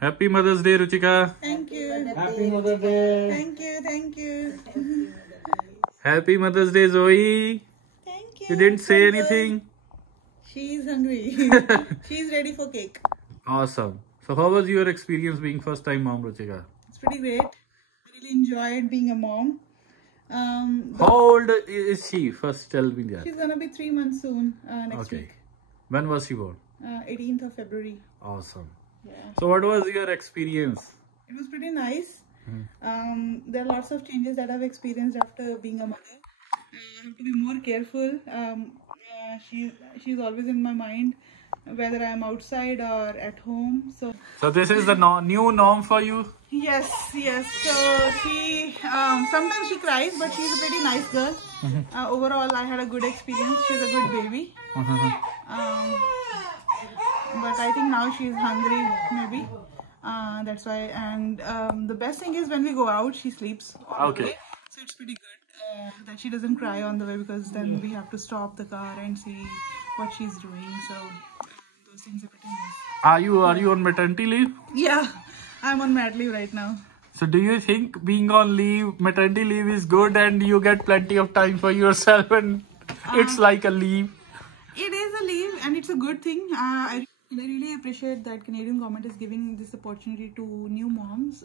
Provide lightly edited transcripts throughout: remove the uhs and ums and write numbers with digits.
Happy Mother's Day, Ruchika. Thank you. Happy Mother's Day. Thank you. Happy Mother's Day, Zoe. Thank you. You didn't say So good. anything. She's hungry. She's ready for cake. Awesome. So how was your experience being first time mom, Ruchika? It's pretty great. I really enjoyed being a mom. How old is she? First tell me that. She's gonna be 3 months soon, next week. When was she born? 18th of February. Awesome. Yeah. So what was your experience? It was pretty nice. There are lots of changes that I've experienced after being a mother. I have to be more careful. She's always in my mind, whether I'm outside or at home. So this is the new norm for you? Yes. So she sometimes she cries, but she's a pretty nice girl. Overall, I had a good experience. She's a good baby. But I think now she's hungry, maybe. That's why. And the best thing is when we go out, she sleeps all the way. So it's pretty good that she doesn't cry on the way, because then we have to stop the car and see what she's doing. So those things are pretty nice. Are you on maternity leave? Yeah, I'm on mat leave right now. So do you think being on leave, maternity leave is good and you get plenty of time for yourself and it's like a leave? It is a leave and it's a good thing. I really appreciate that Canadian government is giving this opportunity to new moms.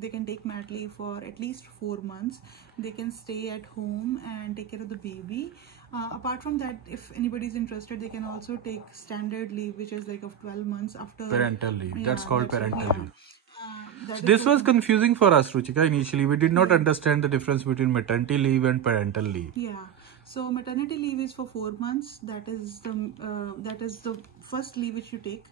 They can take mat leave for at least 4 months. They can stay at home and take care of the baby. Apart from that, if anybody is interested, they can also take standard leave, which is like of 12 months after Parental leave. Yeah, that's called parental leave. So this was confusing for us, Ruchika. Initially, we did not understand the difference between maternity leave and parental leave. Yeah. So maternity leave is for 4 months. That is the first leave which you take.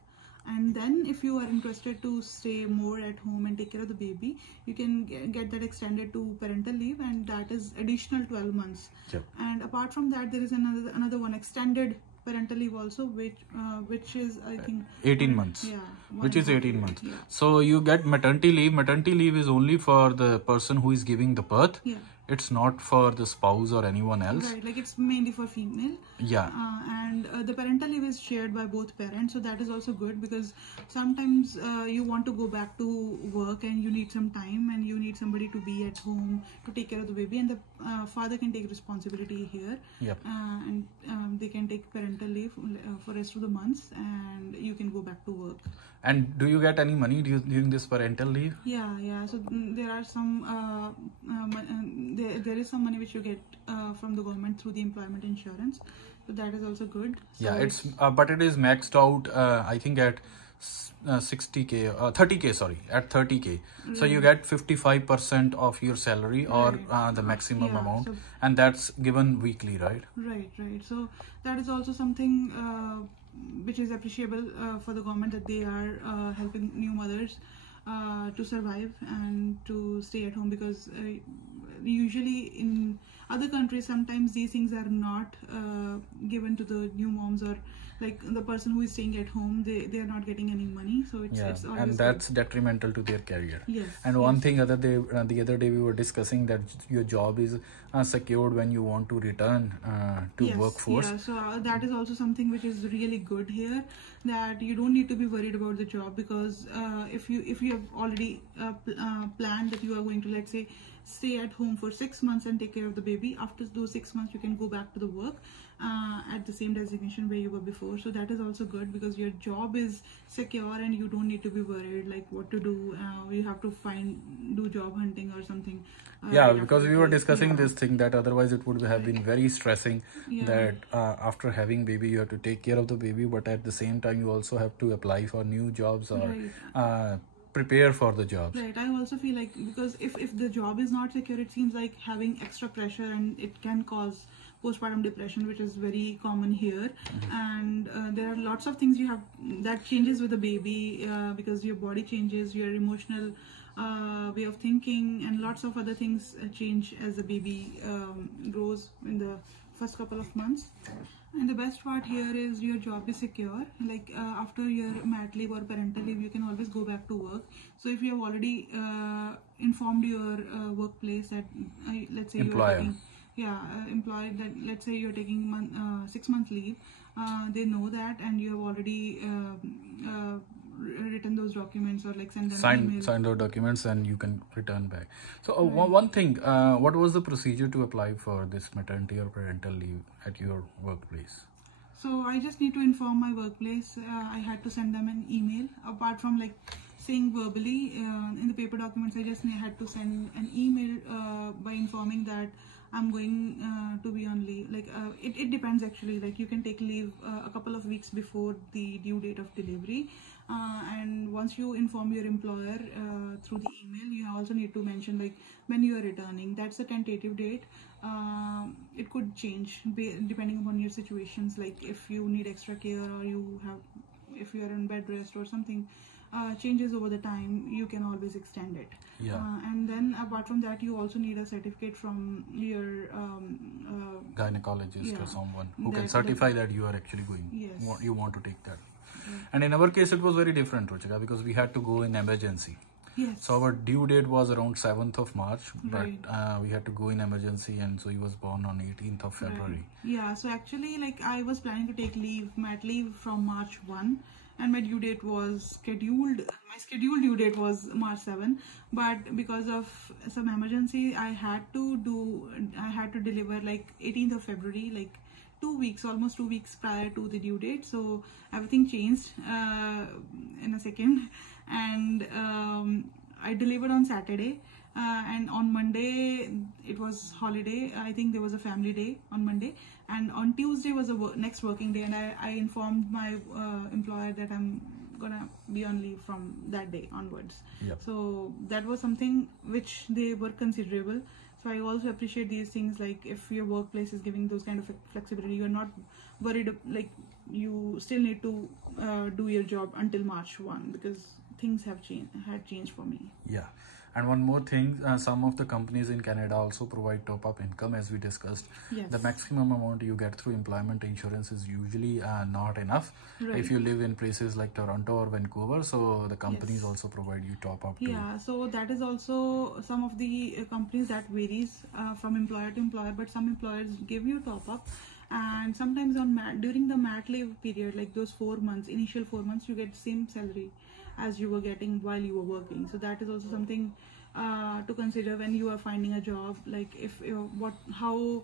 And then if you are interested to stay more at home and take care of the baby, you can get that extended to parental leave, and that is additional 12 months. Yep. And apart from that, there is another one, extended parental leave also, which is I think 18 months. Yeah. Which is 18 months. Yeah. So you get maternity leave. Maternity leave is only for the person who is giving the birth. Yeah. It's not for the spouse or anyone else. Right, like it's mainly for female. Yeah. And the parental leave is shared by both parents, so that is also good, because sometimes you want to go back to work and you need some time and you need somebody to be at home to take care of the baby, and the father can take responsibility here. Yep. And they can take parental leave for rest of the months, and you can go back to work. And do you get any money during this parental leave? Yeah. So there are some there is some money which you get from the government through the employment insurance, so that is also good. So yeah, it's but it is maxed out I think at 60k 30k, sorry, at 30k. So you get 55% of your salary or the maximum amount, so, and that's given weekly, right? Right. So that is also something which is appreciable for the government, that they are helping new mothers to survive and to stay at home, because usually in other countries sometimes these things are not given to the new moms, or like the person who is staying at home, they are not getting any money, so it's always and that's detrimental to their career. Yes. And one thing the other day we were discussing that your job is secured when you want to return to workforce. Yeah, so that is also something which is really good here, that you don't need to be worried about the job, because if you have already planned that you are going to, let's say, stay at home for 6 months and take care of the baby, after those 6 months you can go back to the work at the same designation where you were before. So that is also good, because your job is secure and you don't need to be worried like what to do. You have to do job hunting or something. Because we were discussing this thing, that otherwise it would have been very stressing, that after having baby you have to take care of the baby, but at the same time you also have to apply for new jobs or prepare for the jobs. Right. I also feel like, because if the job is not secure, it seems like having extra pressure, and it can cause postpartum depression, which is very common here. And there are lots of things you have that changes with the baby, because your body changes, your emotional way of thinking, and lots of other things change as the baby grows in the first couple of months. And the best part here is your job is secure. Like after your mat leave or parental leave, you can always go back to work. So if you have already informed your workplace that let's say employer, employed, that let's say you're taking 6 month leave, they know that, and you have already written documents or like send them sign those documents and you can return back. So one thing, what was the procedure to apply for this maternity or parental leave at your workplace? So I just need to inform my workplace. I had to send them an email. Apart from like saying verbally in the paper documents, I just had to send an email by informing that I'm going to be on leave. Like it depends actually. Like you can take leave a couple of weeks before the due date of delivery, and once you inform your employer through the email, you also need to mention like when you are returning. That's a tentative date. It could change depending upon your situations. Like if you need extra care or if you are on bed rest or something. Changes over the time, you can always extend it. And then apart from that, you also need a certificate from your gynecologist or someone who can certify that you are actually going. Yes. You want to take that. And in our case, it was very different, Ruchika, because we had to go in emergency. Yes. So our due date was around 7th of March, but we had to go in emergency, and so he was born on 18th of February. Yeah, so actually like I was planning to take mat leave from March 1. And my due date was scheduled. My scheduled due date was March 7, but because of some emergency, I had to deliver like 18th of February, like 2 weeks, almost 2 weeks prior to the due date. So everything changed in a second, and I delivered on Saturday. And on Monday it was holiday. I think there was a family day on Monday, and on Tuesday was a next working day, and I informed my employer that I'm gonna be on leave from that day onwards. So that was something which they were considerable. So I also appreciate these things, like if your workplace is giving those kind of flexibility, you're not worried, like you still need to do your job until March 1, because things had changed for me. And one more thing, some of the companies in Canada also provide top-up income, as we discussed. The maximum amount you get through employment insurance is usually not enough if you live in places like Toronto or Vancouver. So the companies also provide you top-up too. So that is also some of the companies that varies from employer to employer, but some employers give you top-up. And sometimes during the mat leave period, like those 4 months, initial 4 months, you get the same salary as you were getting while you were working. So that is also something to consider when you are finding a job, like how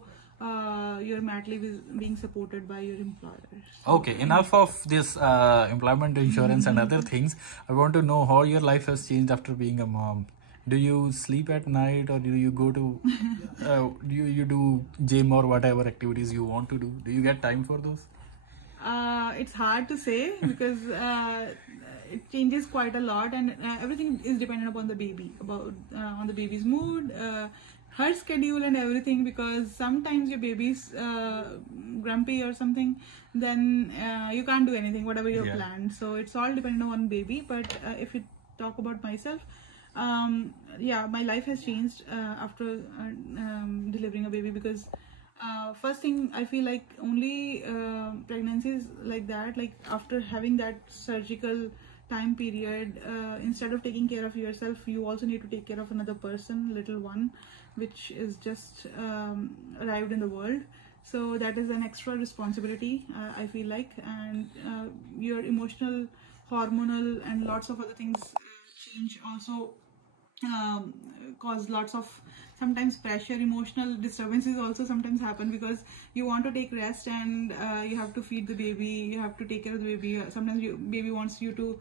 your mat leave is being supported by your employers. Okay, enough of this employment insurance and other things. I want to know how your life has changed after being a mom. Do you sleep at night, or do you go to you do gym or whatever activities you want to do? Do you get time for those? It's hard to say because it changes quite a lot, and everything is dependent upon the baby, on the baby's mood, her schedule and everything, because sometimes your baby's grumpy or something, then you can't do anything, whatever you have planned. So it's all dependent on baby. But if you talk about myself, my life has changed after delivering a baby, because first thing, I feel like only pregnancies like that, like after having that surgical time period, instead of taking care of yourself, you also need to take care of another person, little one, which is just arrived in the world. So that is an extra responsibility, I feel like, and your emotional, hormonal and lots of other things change also, cause lots of sometimes pressure, emotional disturbances also sometimes happen, because you want to take rest and you have to feed the baby, you have to take care of the baby. Sometimes baby wants you to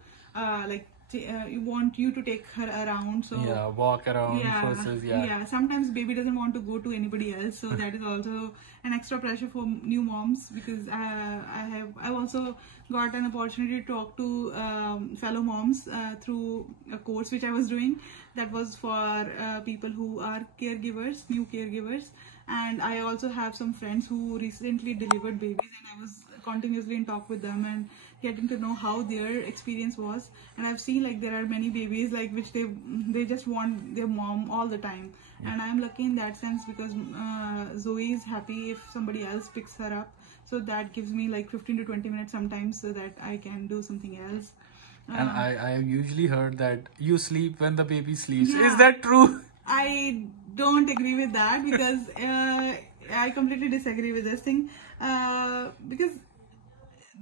you want you to take her around, so walk around versus sometimes baby doesn't want to go to anybody else, so that is also an extra pressure for new moms, because I've also got an opportunity to talk to fellow moms through a course which I was doing, that was for people who are caregivers, new caregivers. And I also have some friends who recently delivered babies, and I was continuously in talk with them and getting to know how their experience was. And I've seen like there are many babies like which they just want their mom all the time, and I'm lucky in that sense, because Zoe is happy if somebody else picks her up, so that gives me like 15 to 20 minutes sometimes, so that I can do something else. And I have usually heard that you sleep when the baby sleeps. Is that true? I don't agree with that, because I completely disagree with this thing, because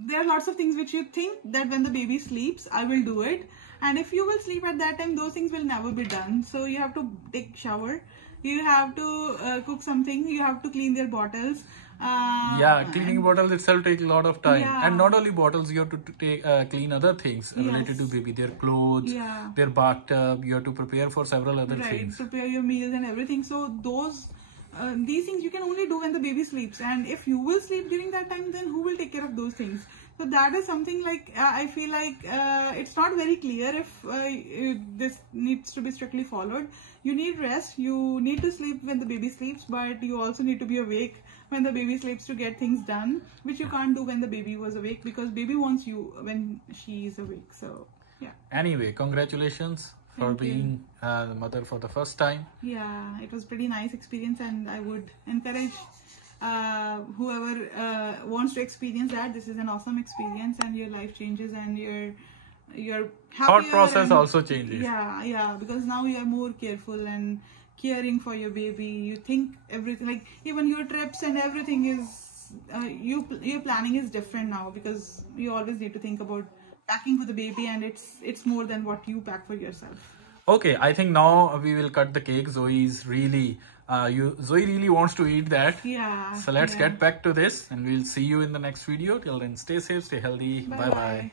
there are lots of things which you think that when the baby sleeps I will do it, And if you will sleep at that time, those things will never be done. So you have to take shower, you have to cook something, you have to clean their bottles. Cleaning bottles itself takes a lot of time. And not only bottles, you have to take clean other things related to baby, their clothes, their bathtub. You have to prepare for several other things. Prepare your meals and everything. So these things you can only do when the baby sleeps, and if you will sleep during that time, then who will take care of those things? So that is something like I feel like it's not very clear if this needs to be strictly followed. You need rest, you need to sleep when the baby sleeps, but you also need to be awake when the baby sleeps to get things done, which you can't do when the baby was awake, because baby wants you when she is awake. So anyway, congratulations for being the mother for the first time. Yeah, it was pretty nice experience, and I would encourage whoever wants to experience that. This is an awesome experience, and your life changes, and your thought process also changes. Because now you are more careful and caring for your baby. You think everything, like even your trips and everything is your planning is different now, because you always need to think about packing for the baby, and it's more than what you pack for yourself. Okay, I think now we will cut the cake. Zoe really wants to eat that. So let's get back to this, and we'll see you in the next video. Till then, stay safe, stay healthy. Bye bye.